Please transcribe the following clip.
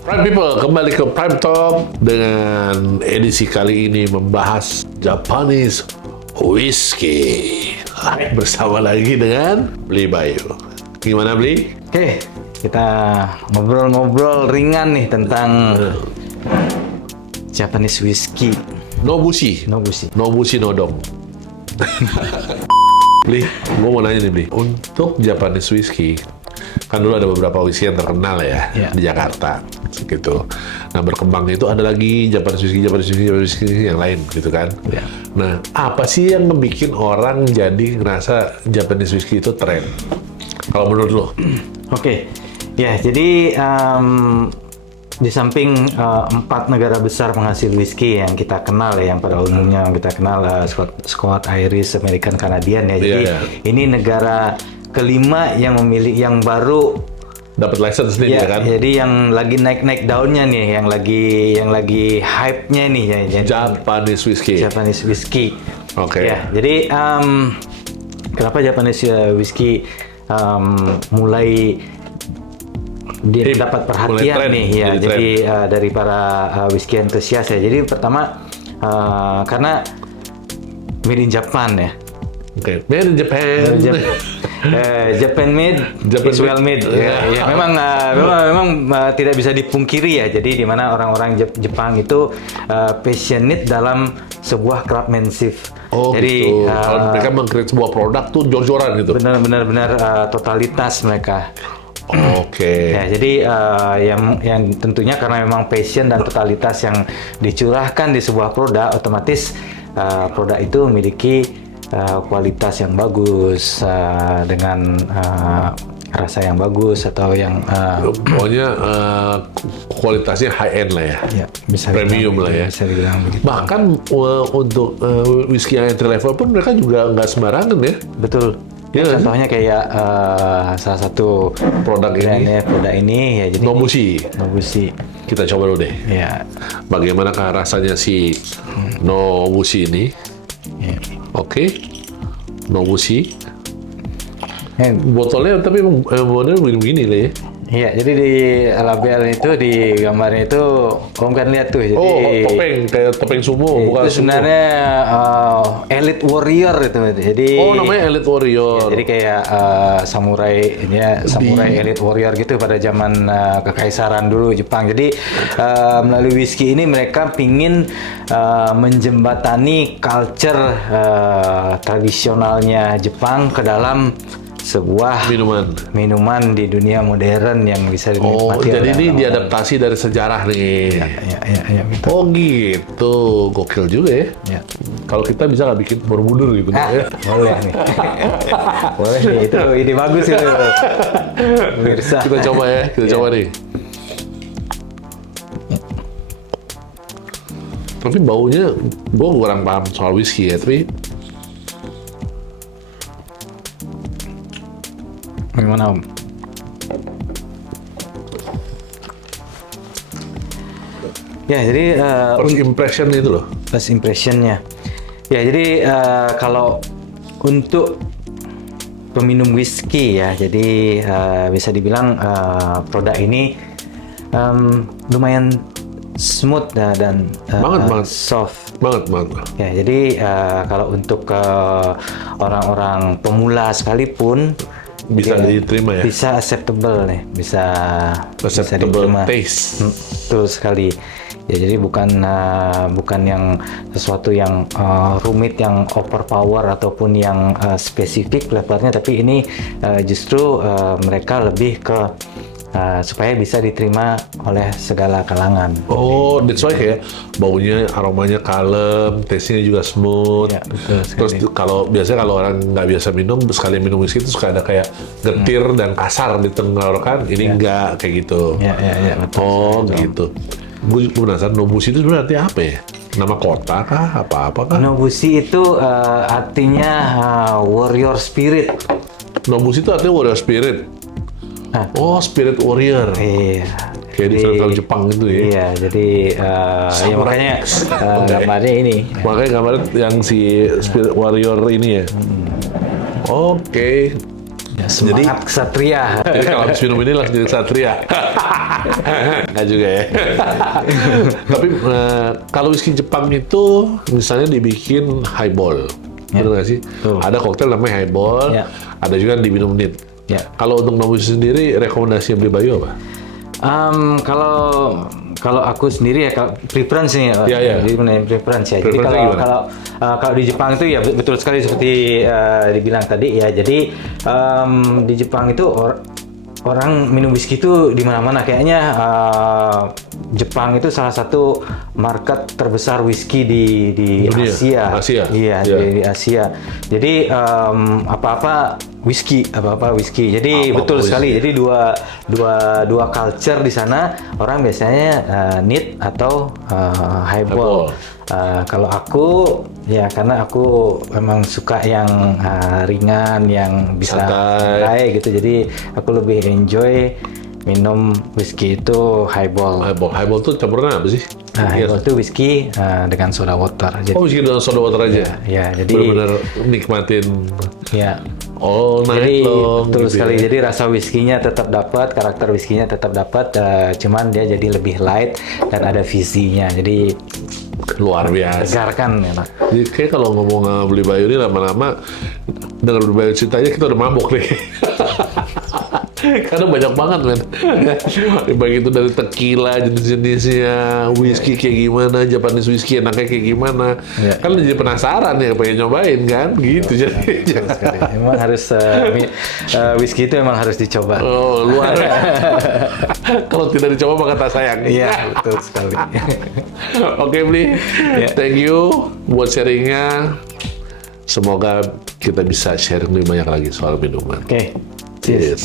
Prime People, kembali ke Prime Talk dengan edisi kali ini membahas Japanese Whiskey. Bersama lagi dengan Bli Bayu. Gimana Bli? Oke, kita ngobrol-ngobrol ringan nih tentang Japanese whiskey. Nobushi. Nobushi Nodong. Bli, gue mau nanya nih Bli. Untuk Japanese Whiskey, kan dulu ada beberapa whisky yang terkenal ya di Jakarta gitu. Nah berkembang itu ada lagi Japanese whiskey yang lain gitu kan. Nah apa sih yang ngebikin orang jadi ngerasa Japanese whiskey itu tren? Kalau menurut lo? Oke, ya jadi di samping 4 negara besar penghasil whisky yang kita kenal ya, yang pada umumnya kita kenal Scott, Irish, American, Canadian ya. Jadi ini negara kelima yang memilih yang baru dapat license nih kan. Jadi yang lagi naik daunnya nih, yang lagi hype-nya nih ya. Japanese whiskey. Oke. Ya, jadi kenapa Japanese whiskey mulai dia dapat perhatian nih ya. Jadi dari para whiskey entusias ya. Jadi pertama karena made in Japan ya. Oke, made in Japan. Japan made, is well made. Ya, memang tidak bisa dipungkiri ya. Jadi di mana orang-orang Jepang itu passionate dalam sebuah craftsmanship. Oh, jadi gitu. Kalau mereka meng-create sebuah produk tuh jor-joran gitu. Benar totalitas mereka. Oke. Ya, jadi yang tentunya karena memang passion dan totalitas yang dicurahkan di sebuah produk, otomatis produk itu memiliki kualitas yang bagus dengan rasa yang bagus atau yang pokoknya kualitasnya high end lah ya. Ya bisa premium lah ya. Bisa dibilang begitu. Bahkan untuk whisky yang entry level pun mereka juga nggak sembarangan ya. Betul. Ya, contohnya kayak salah satu produk ini ya, jadi Nobushi. Kita coba dulu deh. Ya. Bagaimana rasanya si Nobushi ini? Ya. Oke. Nobushi. Botolnya tapi modelnya begini lah ya. Iya, jadi di label itu, di gambarnya itu, kamu kan lihat tuh. Jadi, kayak topeng sumo, bukan itu sebenarnya elite warrior itu. Jadi, namanya elite warrior. Ya, jadi kayak samurai elite warrior gitu pada zaman kekaisaran dulu Jepang. Jadi melalui whisky ini mereka pingin menjembatani culture tradisionalnya Jepang ke dalam sebuah minuman di dunia modern yang bisa dinikmati. Jadi ini diadaptasi dari sejarah nih. Ya, betul. Oh gitu, gokil juga ya. Ya. Kalau kita bisa nggak bikin Borobudur gitu ya? Boleh nih. Boleh nih, itu ide bagus itu. Pemirsa. Kita coba ya, coba nih. Tapi baunya, gue kurang paham soal whisky ya, tapi bagaimana Om? Ya, jadi first impression itu loh. First impressionnya. Ya, jadi kalau untuk peminum whisky ya, jadi bisa dibilang produk ini lumayan smooth dan banget. soft. Banget. Ya, jadi kalau untuk orang-orang pemula sekalipun bisa diterima ya. Bisa acceptable nih, bisa diterima. Taste. Betul sekali. Ya, jadi bukan yang sesuatu yang rumit, yang overpower ataupun yang spesifik levelnya, tapi ini justru mereka lebih ke supaya bisa diterima oleh segala kalangan. Oh, that's why kayak baunya, aromanya kalem, taste-nya juga smooth. Ya, betul sekali. Terus biasanya kalau orang nggak biasa minum, sekali minum whisky itu suka ada kayak getir dan kasar di tenggorokan. Ini nggak kayak gitu. Ya, betul. Oh, gitu. Gue penasaran, Nobushi itu sebenarnya artinya apa ya? Nama kota kah? Apa kah? Nobushi itu artinya warrior spirit. Nobushi itu artinya warrior spirit. Oh, spirit warrior. Iya. Kayak di film Jepang gitu ya. Iya, jadi ya makanya gambarnya ini. Makanya gambarnya yang si spirit warrior ini ya. Oke. Ya, semangat ksatria. Jadi kalau habis minum ini langsung jadi satria. Nggak juga ya. Tapi kalau whisky Jepang itu misalnya dibikin highball. Benar nggak sih? Ada koktail namanya highball, Ya. ada juga yang diminum neat. Ya. Kalau untuk novice sendiri, rekomendasi beli Bayu apa? Kalau aku sendiri ya, kalau preference nih, Ya. jadi mengenai preference ya. Jadi Preference-nya gimana? kalau di Jepang itu ya betul sekali seperti dibilang tadi ya. Jadi di Jepang itu orang minum whisky itu di mana-mana. Kayaknya Jepang itu salah satu market terbesar whisky di Dunia. Asia. Asia. Iya, Ya. di Asia. Jadi apa-apa whisky. Jadi Apa-apa betul whisky. sekali. Jadi dua culture di sana, orang biasanya neat atau highball. Kalau aku ya karena aku memang suka yang ringan, yang bisa santai gitu. Jadi aku lebih enjoy minum whisky itu highball. Highball itu campuran apa sih? Highball itu whisky dengan soda water. Jadi, Oh, whisky dengan soda water aja? ya, jadi Benar-benar nikmatin ya. all night Jadi long. betul gitu sekali. ya. Jadi rasa whisky-nya tetap dapat, karakter whisky-nya tetap dapat, cuman dia jadi lebih light dan ada visinya. Jadi Luar biasa. segarkan enak. Jadi kayak kalau ngomong beli Bayu ini lama-lama dengan beli Bayu ceritanya kita udah mabuk nih. Karena banyak banget men. Baik itu dari tequila jenis-jenisnya, whisky kayak gimana, Japanese whisky enaknya kayak gimana. Ya. Kan jadi penasaran ya, pengen nyobain kan, gitu jadi. Betul sekali. Emang harus whisky itu emang harus dicoba. Oh luar. Kalau tidak dicoba maka tak sayang. Iya, betul sekali. Oke Bli, Ya. thank you buat sharingnya. Semoga kita bisa sharing lebih banyak lagi soal minuman. Oke, cheers. Cheers.